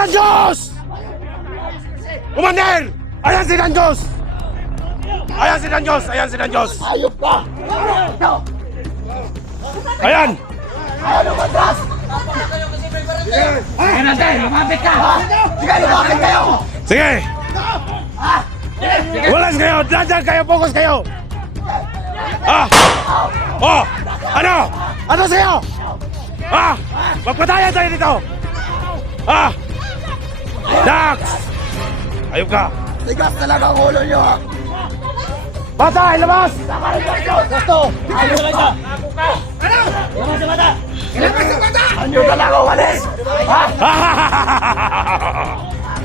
Danjos! Commander! Ayan si Danjos! Ayan si Danjos! Ayan si Danjos! Ayop ka! Ayan! Ayaw lumatras! Ayan natin, lumapit ka! Sige, lumapit kayo! Sige! Walas kayo! Dandan kayo! Focus kayo! Ah! Oh! Ano? Ano sa'yo? Ah! Magpatayan tayo dito! Ah! Dax! Ayop ka! Tigas talaga ang ulo nyo! Bata! Ilabas! Gusto! Ayaw ka lang siya! Lumabas sa mata! Anyo talaga umalis! Ha?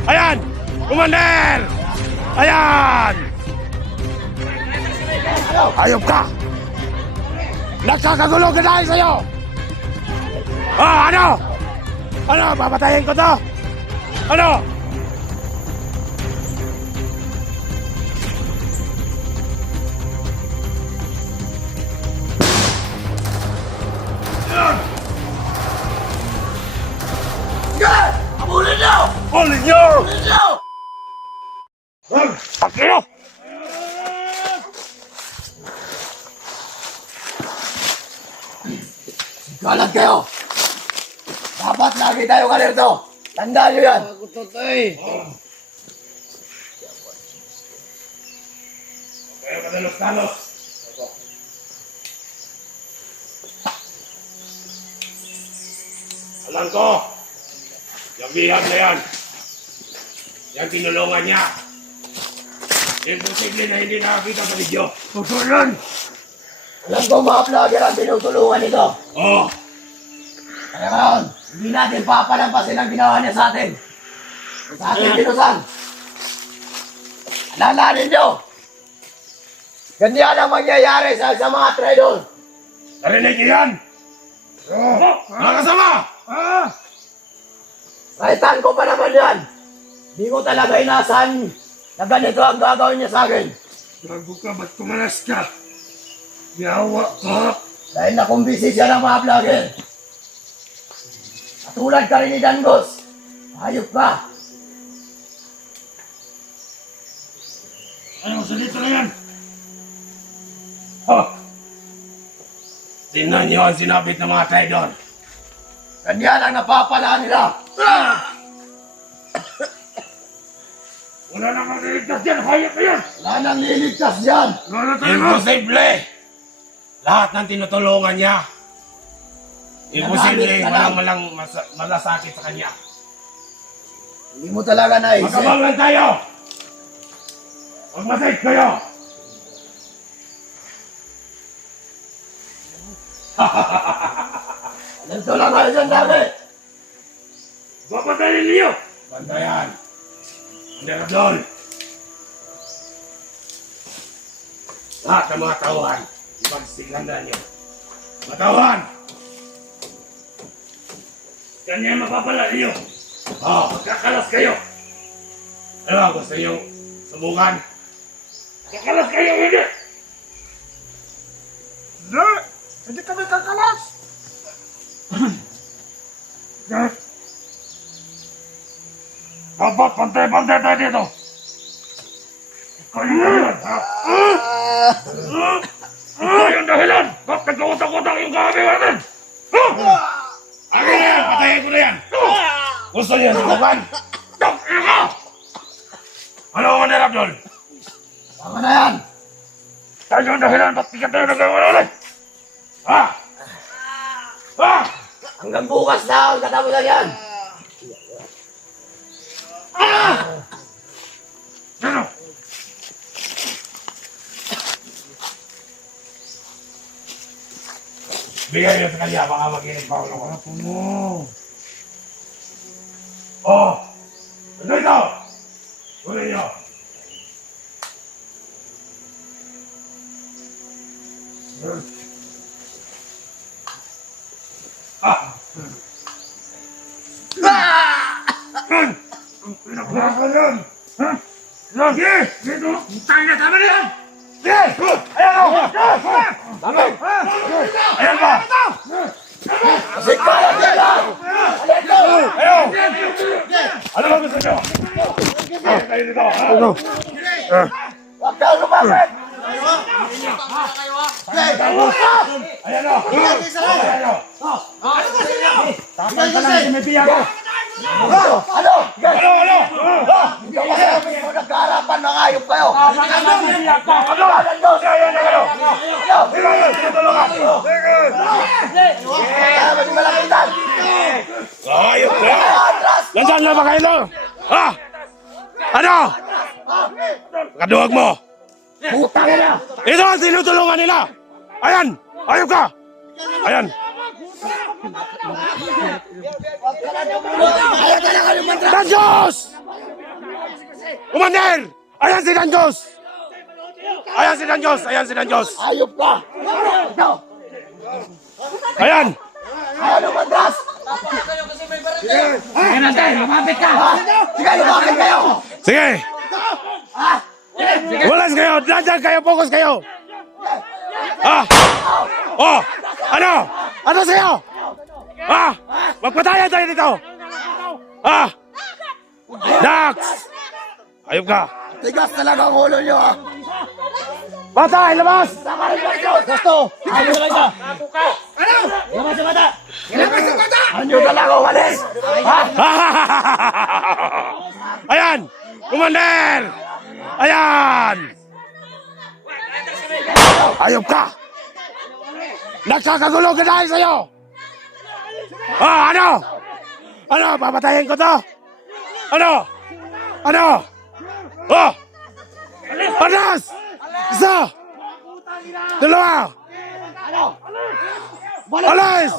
Ayan! Commander! Ayan! Ayop ka! Nagkakagulo ka dahil sa'yo! Ah, ano? Ano? Papatayin ko to? Ano? Sige! Abulin nyo! Ulit nyo! Abulin nyo! Pakino! Galag kayo! Dapat lagi tayo alerto! Tandaan nyo yan! Kayo kadalos-dalos! Alam ko! Yung bihag na yan! Yung tinulungan niya! Imposible na hindi nakakita sa video! Susunod! Alam ko mga vlogger ang tinutulungan nito! Oh! Kaya ngayon, hindi natin papalampasin ang ginawa niya sa atin! Sa ating pinusan! Alalahanin nyo! Ganyan ang mangyayari sa mga traidor! Narinig niyo yan? Mga kasama! Kaitan ko pa naman yan! Di ko talaga inasahan na ganito ang gagawin niya sa akin! Bago ka, ba't kumalas ka? Yawa ka! Dahil nakumbisi siya ng mga vlogger! Katulad ka rin ni Dangos! Hayop ka! Ano, salito na yan? Oh! Tingnan niyo ang sinabit ng mga traidor! Ganyan ang napapala nila! Wala nang maliligtas dyan! Hayop na yan! Wala nang liligtas dyan! Imposible! Lahat ng tinutulungan niya. Imposible, walang malasakit sa kanya. Hindi mo talaga naisip. Magkabang lang tayo! Magmasay kayo! Ganito lang kayo dyan dati! Papatayin niyo! Bandayan! Bandaradol! Lahat ng mga tauhan, ipagsilandan niyo. Mga tauhan! Ganyan mapapala niyo. Oh, magkakalas kayo. Ano ba, gusto niyo subukan? Kakalas kayo, hindi! Hindi! Hindi kami kakalas! Dapat pantay-pantay tayo dito. Ikaw yung dahilan, ha? Ikaw yung dahilan! Ba't nagkakutak-kutak yung kami natin? Akin na yan! Patayin ko na yan! Gusto niyo subukan? Ano ang manirap doon? Tama na yan! Tayo yung dahilan, ba't di ka tayo nagkakulat ulit? Ha? Ha? Hanggang bukas na ang katapusan yan! Ano? Bigay niyo sa kanya, baka mag-inig pa ako. Ano mo? Oh! Ano ito? Kunin niyo. Ah! Ang pinagbaga yan! Ha? Lagi! Dito! Tayo na! Tama na yan! Sige! Ayan o! Tama! Ayan ba? Sige! Ayan! Ayaw! Ano ba gusto nyo? Kayo dito, ha? Huwag kang lumapit! Ayan o! Ayan o! Tapang ka lang, sinipiya ko. Ano? Ano? Hindi ako kayo nagkaharapan, mga ayop kayo! Tapang ka lang, sinipiya ko. Ano? Ayan na kayo! Ano? Sige, tutulungan! Sige! Kaya ba di malapitan? Ayop na! Atras! Nandyan na ba kayo no? Ha? Ano? Kaduwag mo! Putang ina! Ito ang tinutulungan nila! Ayan! Ayop ka! Ayan! Ayaw talaga lumandra! Danjos! Commander! Ayan si Danjos! Ayan si Danjos! Ayan si Danjos! Ayop ka! Ito! Ayan! Ayaw lumandras! Sige natin, lumapit ka. Sige, lumapit kayo! Sige! Ha? Walas kayo! Dandan kayo! Focus kayo! Ah! Oh! Ano? Ano sa'yo? Ah! Magpatayan tayo dito! Ah! Dax! Ayop ka! Tigas talaga ang ulo nyo, ha? Bata! Ilabas! Gusto! Ano ka lang siya? Labas sa mata. Ano talaga umalis? Ha? Ayan! Commander! Ayan! Ayop ka! Nagkakagulo ka dahil sa'yo! Ah, ano? Ano? Papatayin ko to? Ano? Ano? Oh! Anas! Isa! Dalawa! Alis!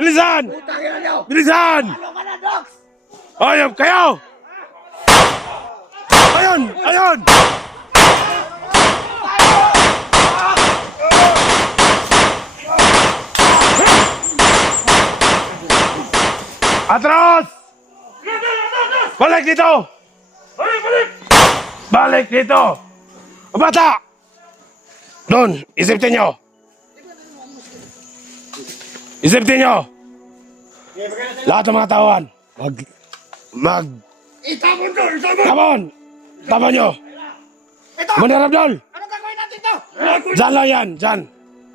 Bilisan! Tangin na nyo! Bilisan! Ano ka na, Dox? Ayop kayo! Ayun! Ayun! Atras! Balik dito! Balik dito! Bata! Doon, isipin nyo! Isipin nyo! Lahat ng mga tawan, Itapon to, itapon. Tapon! Tapon nyo! Manarap doon! Ano gagawin natin to? Diyan lang yan! Diyan!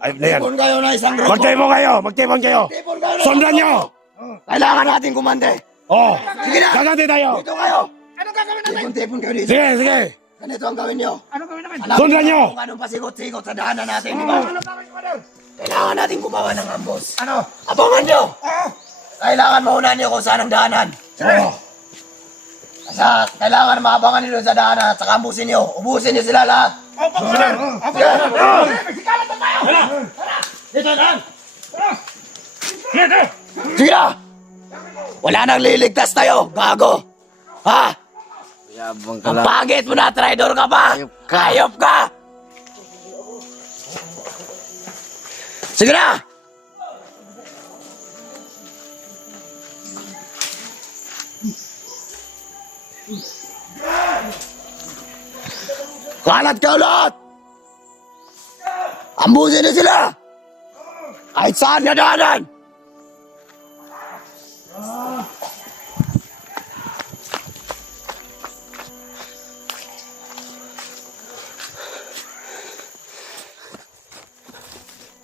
Ayop na yan! Tipon kayo na isang grupo! Magtipon kayo! Magtipon kayo! Tipon kayo na Sundan isang nyo! grupo! Kailangan natin kumande! Oh! Sige na! Gagante tayo! Dito kayo! Ano gagawin natin? Tipon kayo dito! Sige! Sige! Ganito ang gawin nyo! Ano gawin natin? Sundan nyo! Kung anong pasigot-sigot sa daanan natin, di ba? Ano gagawin ko daw? Kailangan natin gumawa ng ambos. Ano? Abangan nyo! Kailangan maunahan nyo kung saan ang daanan. Oo. Kasi kailangan maabangan nyo sa daanan at saka ambusin nyo. Ubusin nyo sila lahat. Opo, sir. Opo, sir. May sikalat na tayo. Dito na! Dito. Sige na! Wala nang liligtas tayo, gago! Ha? Yabang Ang ka lang. pangit mo na, traidor ka pa! Hayop ka! Sige na! Kalat ka ulit! Ambusin na sila! Kahit saan na daanan!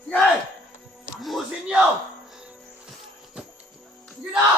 Sige! Ambusin niyo! Sige na!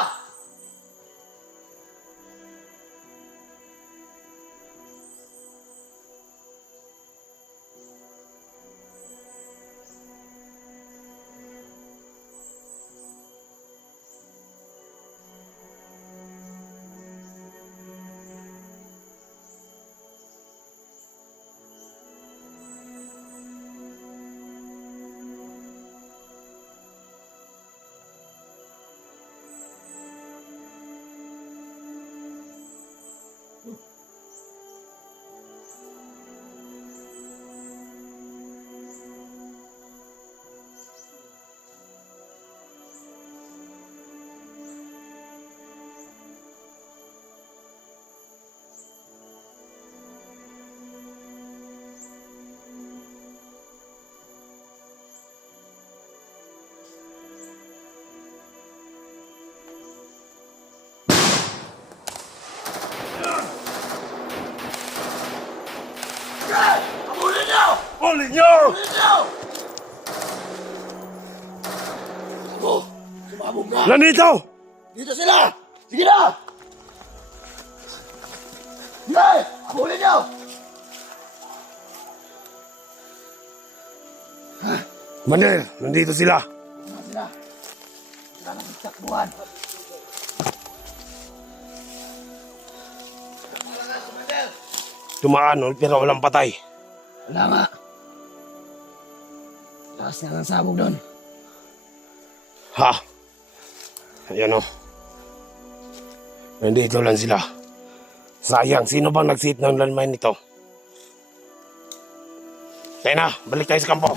Huli niyo! Sumabog ka! Nandito! Dito sila! Sige na! Sige! Huli niyo! Manel, nandito sila. Sila! Sila nagtakbuhan! Tumaan, pero walang patay. Wala nga. Lakas na ng sabog doon. Ha? Ayan o. Nandito lang sila. Sayang, sino bang nag-sit ng landmine nito? Kaya na, balik tayo sa kampo.